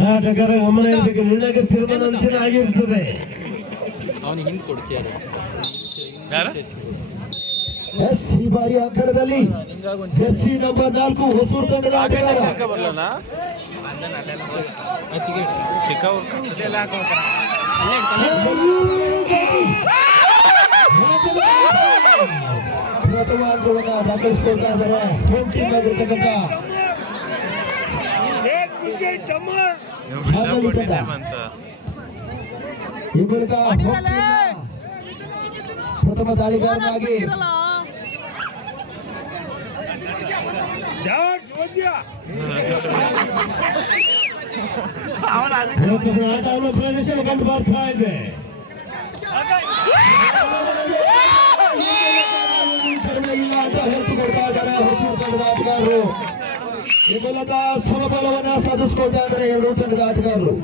ನಾಟಕರ ಗಮನ ಇರಬೇಕು ನಿನಗೆ ತೀರ್ಮಾನ ಆಗಿರ್ತದೆ ಅವನಿಗೆ ಹಿಂದೆ ಕೊಡ್ತೀಯಾರ ಎಸ್ ಈ ಬಾರಿ ಅಂಕಣದಲ್ಲಿ ಜೆಸ್ಸಿ ನಂಬರ್ ನಾಲ್ಕು ಹೊಸೂರು ತಂಡದ ಆಟಗಾರ ಪ್ರಥಮವನ್ನು ದಾಖಲಿಸಿಕೊಳ್ತಾ ಇದ್ದಾರೆ ಹೋಮ್ ಟೀಮ್ ಆಗಿರ್ತಕ್ಕಂಥ ಈ ಮೂಲಕ ಪ್ರಥಮ ದಾಳಿಗಾರನಾಗಿ ಜಾರ್ಜ್ ಸಮಬಲವನ್ನು ಸಾಧಿಸ್ಕೊಳ್ತಾ ಇದ್ದಾರೆ ಎರಡು ತಂಡದ ಆಟಗಾರರು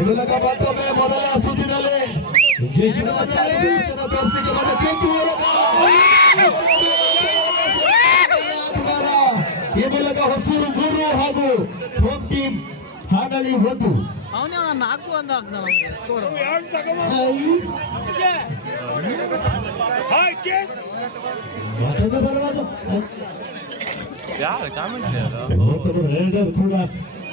ಮೂಲಕ ಮತ್ತೊಮ್ಮೆ ಮೊದಲ ಸುತ್ತಿನಲ್ಲಿ ತೋರಿಸಲಿಕ್ಕೆ ಬಂದ ತೀರ್ಪು ಮೂಲಕ ಈ ಮೂಲಕ ಹೊಸೂರು ಗೂರು ಹಾಗೂ ಟೀಮ್ ಹಾಡಳಿ ಹೊತ್ತು ಅವನೇ ನಾಲ್ಕು ಅಂತ ಹಾಕ್ತಾನೆ ಬರಬಾರ್ದು. ಕೂಡ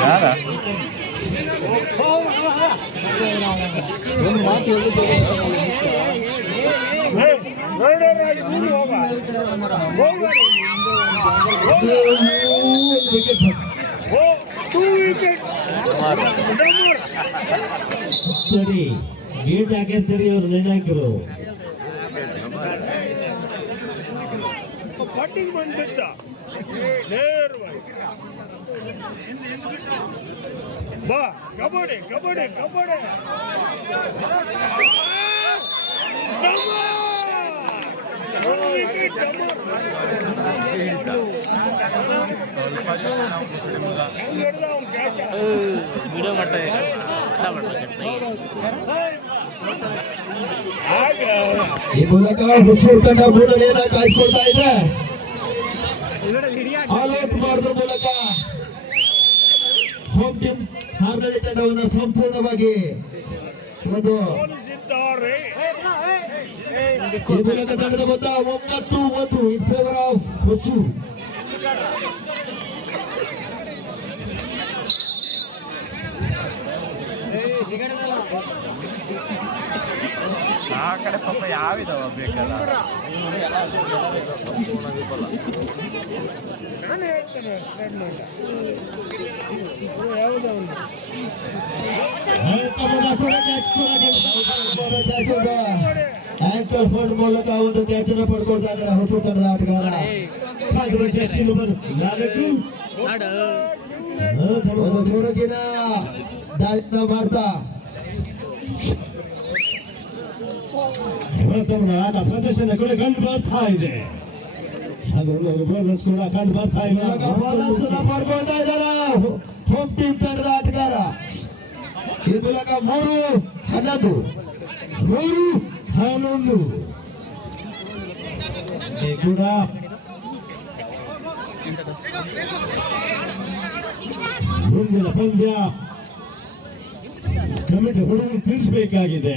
ಯಾರ ಒಂದು ಮಾತು ಸರಿ ಗೇಟ್ ಹಾಕಿರ್ತೀರಿ ಅವ್ರು ಲೇಟ್ ಹಾಕಿರು ಕಟ್ಟಿಂಗ್ ಬಂದ್ಬಿಟ್ಟ ನೇರವಾಗಿ ಬಾ ಕಬಡ್ಡಿ ಕಬಡ್ಡಿ ಕಬಡ್ಡಿ ವಿಡಿಯೋ ಮಾಡ್ತಾ ಈ ಮೂಲಕ ಹೊಸೂರು ತಂಡ ಮೂರನೆಯನ್ನ ಕಾಯ್ಕೊಳ್ತಾ ಇದೆ ತಂಡವನ್ನು ಸಂಪೂರ್ಣವಾಗಿ ಒಂದು ತಂಡದ ಮೊತ್ತ ಒಂಬತ್ತು ಒಂದು ಇನ್ ಫೇವರ್ ಆಫ್ ಹೊಸೂರು. ಆ ಕಡೆ ಪಾಪ ಯಾವಿದಾವ ಬೇಕಲ್ಲ? యాక్టర్ ఫోన్ ಕೂಡ ಕಂಡು ಬರ್ತಾ ಇದೆ ಪಡ್ಕೊಳ್ತಾ ಟೀಮ್ ತಂಡದ ಆಟಗಾರ. ಈ ಮೂಲಕ ಮೂರು ಹನ್ನೊಂದು. ಮೂರು ಹನ್ನೊಂದು. ಕೂಡ ಮುಂದಿನ ಪಂದ್ಯ ಕಮಿಟಿ ಹುಡುಗರು ತಿಳಿಸಬೇಕಾಗಿದೆ.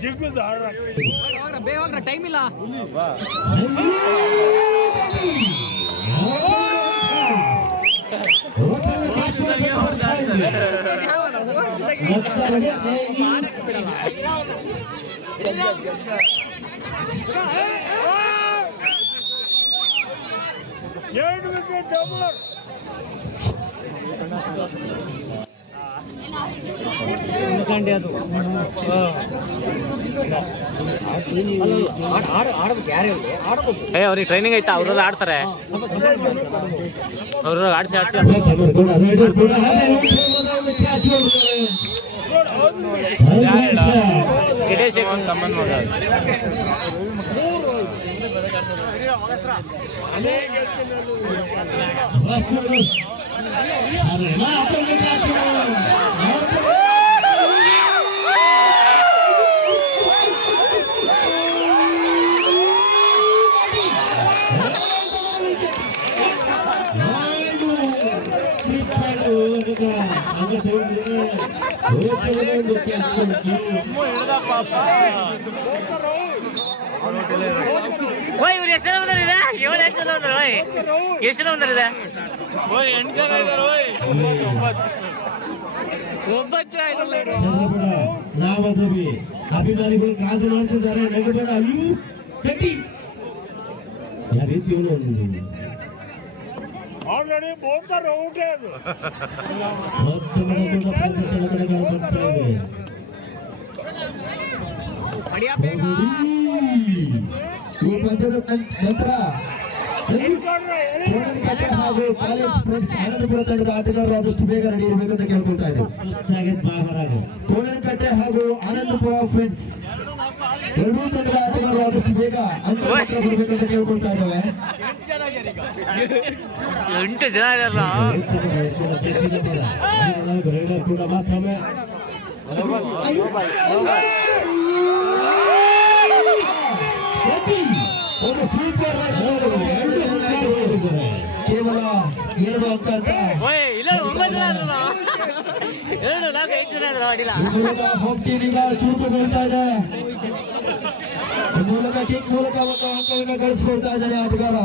ಅಂದ್ರೆ ಗಮ್ಮಂತಿದೆ ಜಿಗ್ಗದ ಹಾರ ಬೇಗ ಹೋಗ್ರ ಟೈಮ್ ಇಲ್ಲ ರೋಟನ್ ಕ್ಯಾಚ್ ಮಾಡಿ ಬರ್ತಾ ಇದೆ ರತ್ತರಗೆ ಎರಡು ವಿಕೆಟ್ ಡಬಲ್ ಕಂಡೆ ಅದು. ಆಡ್ಬೇಕು ಯಾರೇ ಆಡ್ಬೇಕು ಏ ಅವ್ರಿಗೆ ಟ್ರೈನಿಂಗ್ ಐತಾ? ಅವ್ರೆಲ್ಲ ಆಡ್ತಾರೆ. ಅವ್ರ ಆಡ್ಸಿ. ಆಡ್ಸಿ ಒಂದು ಸಂಬಂಧ ರೈಡರ್ ওই উড়ে সেলাম ধরে ಹೊಡೆದಿದ್ದಾರೆ ಎಷ್ಟು ಜನ ಮಗ ಓಯ್? ಎಷ್ಟು ಜನ ಬಂದಿದೆ ಓಯ್ ಎಂಟು ಜನ ಬಂದಾರ ಓಯ್. ಜನ ನಾವದವಿ ಅಭಿಮಾನಿಗಳು ಕಾದು ನೋಡ್ತಿದ್ದಾರೆ. ನಗಬೇಡ ಅಯ್ಯೋ ಕಟ್ಟಿ. ಯಾವ ರೀತಿ ಇವನು ಆಲ್ರೆಡಿ ಬೋತಾರ ಔಟೇ ಅದು ಪ್ರದರ್ಶನ ಕಡೆಗೆ ಬರ್ತಾ ಇದೆ. ಈ ಪಂದ್ಯದ ನಂತರ ಹಾಗೂ ಕಾಲೇಜ್ ಫ್ರೆಂಡ್ಸ್ ಆನಂದಪುರ ತಂಡದ ಆಟಗಾರರು ಆದಷ್ಟು ಬೇಗ ರೆಡಿ ಇರಬೇಕಂತ ಕೇಳ್ಕೊಳ್ತಾ ಇದ್ದಾರೆ ಕೋಣನಕಟ್ಟೆ ಹಾಗೂ ಆನಂದಪುರ ಫ್ರೆಂಡ್ಸ್ ಎರಡೂ ತಂಡದ ಆಟಗಾರರು ಆದಷ್ಟು ಬೇಗ ಅಂಕ ಬರಬೇಕಂತ ಕೇಳ್ಕೊಳ್ತಾ ಇದ್ದಾವೆ ಎಂಟು ಜನ ಇದಲ್ಲ ರೈಡರ್ ಕೂಡ ಮಾತ್ರವೇ ಒಂದು ಸೂಪರ್ ಕೇವಲ ಎರಡು ಅಂಕ ಅಂತ. ಈಗ ಬೀಳ್ತಾ ಇದೆ. ಈ ಮೂಲಕ ಕಿಕ್ ಮೂಲಕ ಒಂದು ಅಂಕವನ್ನು ಗಳಿಸ್ಕೊಳ್ತಾ ಇದ್ದಾರೆ ಆಟಗಾರ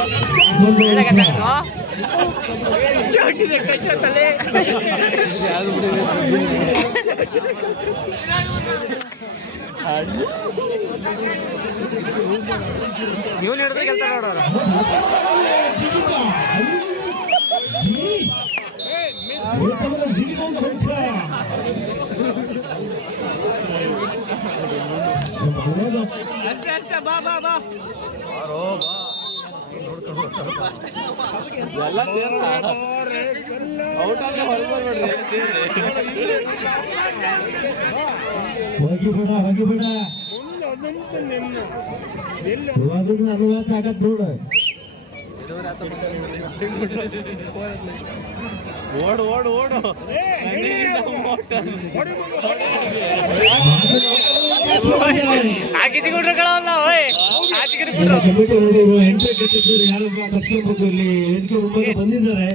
ಇರ್ತಾರೆ ಈಗ ಹೇಗೆ ಇವ್ನು ಹಿಡಿದ್ರೆ ಗೆಲ್ತಾರ ನೋಡೋರು ಉತ್ತಮದ ಜೀವನ ತಂತ್ರ ಅಷ್ಟೇ ಅಷ್ಟೇ ಬಾ ಬಾ ಬಾ ಹೋಗಿಬೇಡ ಹೋಗಿಬೇಡ ಮುಂದೆ ಅದಂತ ನಿನ್ನ ಎಲ್ಲಿ ಇವಾಗ ಅನುವಾದ ಆಗತ್ ನೋಡು ಏ, ಎಳಿ ಅದು. ಹೊಡಿ ಮಗ, ಹೊಡಿ. ಹಾಕಿದ್ಕೊಂಡ್ರೆ ಕಳವಲ್ಲ ಓಯ್ ಹಾಕಿದ್ಕೊಂಡ್ರು ಕಮಿಟಿ ಎಂಟ್ರಿ ಕಟ್ಟಿದ್ದಾರೆ ಯಾರು ಎಂಟ್ರಿ ಬಂದಿದ್ದಾರೆ.